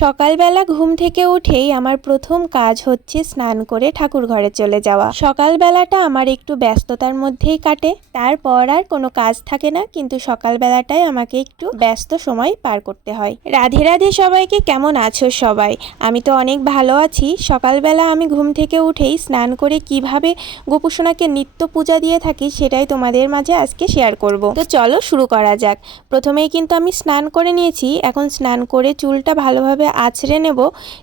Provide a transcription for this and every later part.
সকালবেলা ঘুম থেকে উঠেই আমার প্রথম কাজ হচ্ছে স্নান করে ঠাকুর ঘরে চলে যাওয়া। সকালবেলাটা আমার একটু ব্যস্ততার মধ্যেই কাটে। তারপর আর কোনো কাজ থাকে না, কিন্তু সকালবেলাটাই আমাকে একটু ব্যস্ত সময় পার করতে হয়। রাধে রাধে সবাইকে কেমন আছো সবাই? আমি তো অনেক ভালো আছি। সকালবেলা আমি ঘুম থেকে উঠেই স্নান করে কীভাবে গোপুসোনাকে নিত্য পূজা দিয়ে থাকি সেটাই তোমাদের মাঝে আজকে শেয়ার করব। তো চলো শুরু করা যাক। প্রথমেই কিন্তু আমি স্নান করে নিয়েছি। এখন স্নান করে চুলটা ভালোভাবে আছড়ে নেব,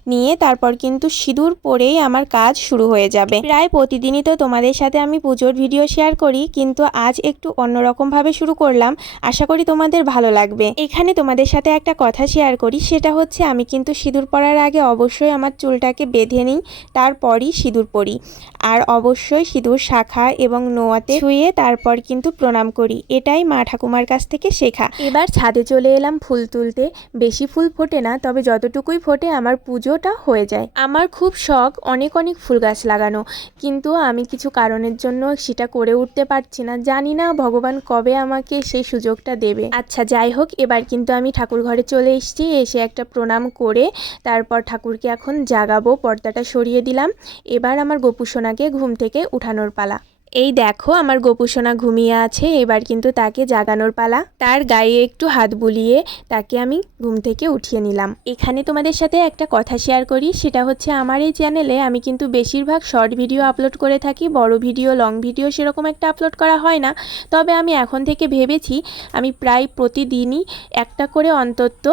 নিয়ে তারপর কিন্তু সিঁদুর পরেই আমার কাজ শুরু হয়ে যাবে। প্রায় প্রতিদিনই তো তোমাদের সাথে আমি পুজোর ভিডিও শেয়ার করি, কিন্তু আজ একটু অন্যরকমভাবে শুরু করলাম। আশা করি তোমাদের ভালো লাগবে। এখানে তোমাদের সাথে একটা কথা শেয়ার করি, সেটা হচ্ছে আমি কিন্তু সিঁদুর পরার আগে অবশ্যই আমার চুলটাকে বেঁধে নিই, তারপরই সিঁদুর পরি। আর অবশ্যই সিঁদুর শাখা এবং নোয়াতে ছুঁয়ে তারপর কিন্তু প্রণাম করি, এটাই মা ঠাকুমার কাছ থেকে শেখা। এবার ছাদে চলে এলাম ফুল তুলতে। বেশি ফুল ফোটে না, তবে যতটুকুই ফোটে আমার পুজোটা হয়ে যায়। আমার খুব শখ অনেক অনেক ফুল গাছ লাগানো। কিন্তু আমি কিছু কারণের জন্য সেটা করে উঠতে পারছি না। জানি না ভগবান কবে আমাকে সেই সুযোগটা দেবে। আচ্ছা যাই হোক, এবার কিন্তু আমি ঠাকুর ঘরে চলে এসেছি। এসে একটা প্রণাম করে তারপর ঠাকুরকে এখন জাগাবো, পর্দাটা সরিয়ে দিলাম। এবার আমার গোপুসোনাকে ঘুম থেকে উঠানোর পালা। এই দেখো আমার গোপুসোনা ঘুমিয়ে আছে, এবার কিন্তু তাকে জাগানোর পালা। তার গায়ে একটু হাত বুলিয়ে তাকে আমি ঘুম থেকে উঠিয়ে নিলাম। এখানে তোমাদের সাথে একটা কথা শেয়ার করি, সেটা হচ্ছে আমার এই চ্যানেলে আমি কিন্তু বেশিরভাগ শর্ট ভিডিও আপলোড করে থাকি, বড় ভিডিও লং ভিডিও সেরকম একটা আপলোড করা হয় না। তবে আমি এখন থেকে ভেবেছি, আমি প্রায় প্রতিদিনই একটা করে অন্তত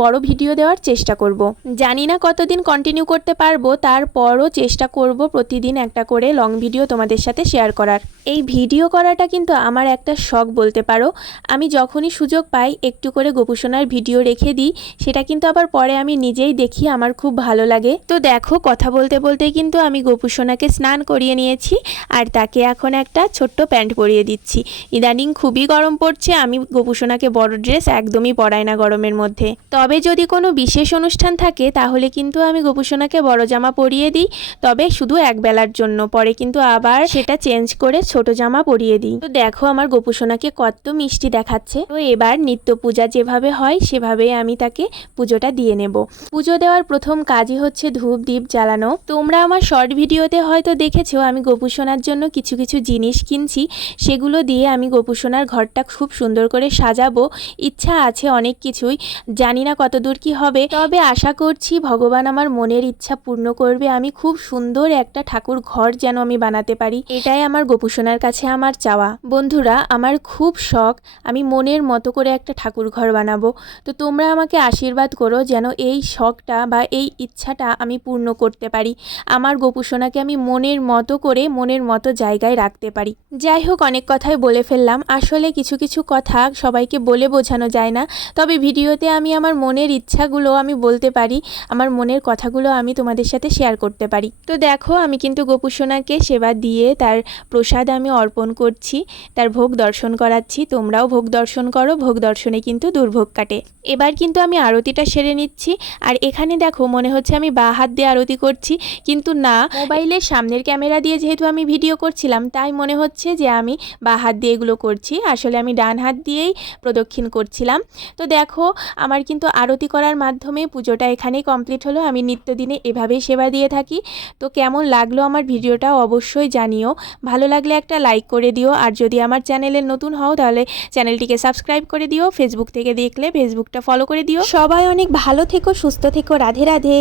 বড় ভিডিও দেওয়ার চেষ্টা করব। জানি না কতদিন কন্টিনিউ করতে পারব, তারপরও চেষ্টা করব প্রতিদিন একটা করে লং ভিডিও তোমাদের সাথে শেয়ার করার এই ভিডিও করাটা কিন্তু আমার একটা শখ বলতে পারো। আমি যখনই সুযোগ পাই, একটু করে গোপুসোনার ভিডিও রেখে দিই, সেটা কিন্তু আবার পরে আমি নিজেই দেখি, আমার খুব ভালো লাগে। তো দেখো, কথা বলতে বলতে কিন্তু আমি গোপুসোনাকে স্নান করিয়ে নিয়েছি, আর তাকে এখন একটা ছোট্ট প্যান্ট পরিয়ে দিচ্ছি। ইদানিং খুবই গরম পড়ছে, আমি গোপুসোনাকে বড় ড্রেস একদমই পরাই না গরমের মধ্যে। তবে যদি কোনো বিশেষ অনুষ্ঠান থাকে, তাহলে কিন্তু আমি গোপুসোনাকে বড় জামা পরিয়ে দিই, তবে শুধু এক বেলার জন্য, পরে কিন্তু আবার সেটা চেঞ্জ করে ছোট জামা পরিয়ে দিই। তো দেখো আমার গোপুসোনাকে কত মিষ্টি দেখাচ্ছে। তো এবার নিত্য পূজা যেভাবে হয়, সেভাবেই আমি তাকে পুজোটা দিয়ে নেব। পুজো দেওয়ার প্রথম কাজই হচ্ছে ধূপ দ্বীপ জ্বালানো। তোমরা আমার শর্ট ভিডিওতে হয়তো দেখেছ, আমি গোপুসোনার জন্য কিছু কিছু জিনিস কিনছি। সেগুলো দিয়ে আমি গোপুসোনার ঘরটা খুব সুন্দর করে সাজাবো। ইচ্ছা আছে অনেক কিছুই, জানি না কতদূর কি হবে। তবে আশা করছি ভগবান আমার মনের ইচ্ছা পূর্ণ করবে। আমি খুব সুন্দর একটা ঠাকুর ঘর যেন আমি বানাতে পারি। এটাই আমার গোপুসোনার কাছে আমার চাওয়া। বন্ধুরা, আমার খুব শখ, আমি মনের মতো করে একটা ঠাকুর ঘর বানাবো। তো তোমরা আমাকে আশীর্বাদ করো যেন এই শখটা বা এই ইচ্ছাটা আমি পূর্ণ করতে পারি। আমার গোপুসোনাকে আমি মনের মতো করে, মনের মতো জায়গায় রাখতে পারি। যাই হোক, অনেক কথাই বলে ফেললাম। আসলে কিছু কিছু কথা সবাইকে বলে বোঝানো যায় না। তবে ভিডিওতে আমি আমার মনের ইচ্ছাগুলো আমি বলতে পারি, আমার মনের কথাগুলো আমি তোমাদের সাথে শেয়ার করতে পারি। তো দেখো, আমি কিন্তু গোপুসোনাকে সেবা দিয়ে তার প্রসাদ আমি অর্পণ করছি, তার ভোগ দর্শন করাচ্ছি, তোমরাও ভোগ দর্শন করো, ভোগ দর্শনে কিন্তু দুর্ভোগ কাটে। এবার কিন্তু আমি আরতিটা সেরে নিচ্ছি, আর এখানে দেখো মনে হচ্ছে আমি বা হাত দিয়ে আরতি করছি, কিন্তু না মোবাইলের সামনের ক্যামেরা দিয়ে যেহেতু আমি ভিডিও করছিলাম, তাই মনে হচ্ছে যে আমি বা হাত দিয়ে এগুলো করছি, আসলে আমি ডান হাত দিয়েই প্রদক্ষিণ করছিলাম। তো দেখো, আমার কিন্তু আরতি করার মাধ্যমে পুজোটা এখানেই কমপ্লিট হলো, আমি নিত্যদিনে এভাবেই সেবা দিয়ে থাকি। তো কেমন লাগল আমার ভিডিওটা অবশ্যই জানিও, ভালো লাগলে একটা লাইক করে দিও। আর যদি আমার চ্যানেলে নতুন হও, তাহলে চ্যানেলটিকে সাবস্ক্রাইব করে দিও। ফেসবুক থেকে দেখলে ফেসবুকটা ফলো করে দিও। সবাই অনেক ভালো থেকো, সুস্থ থেকো। রাধে রাধে।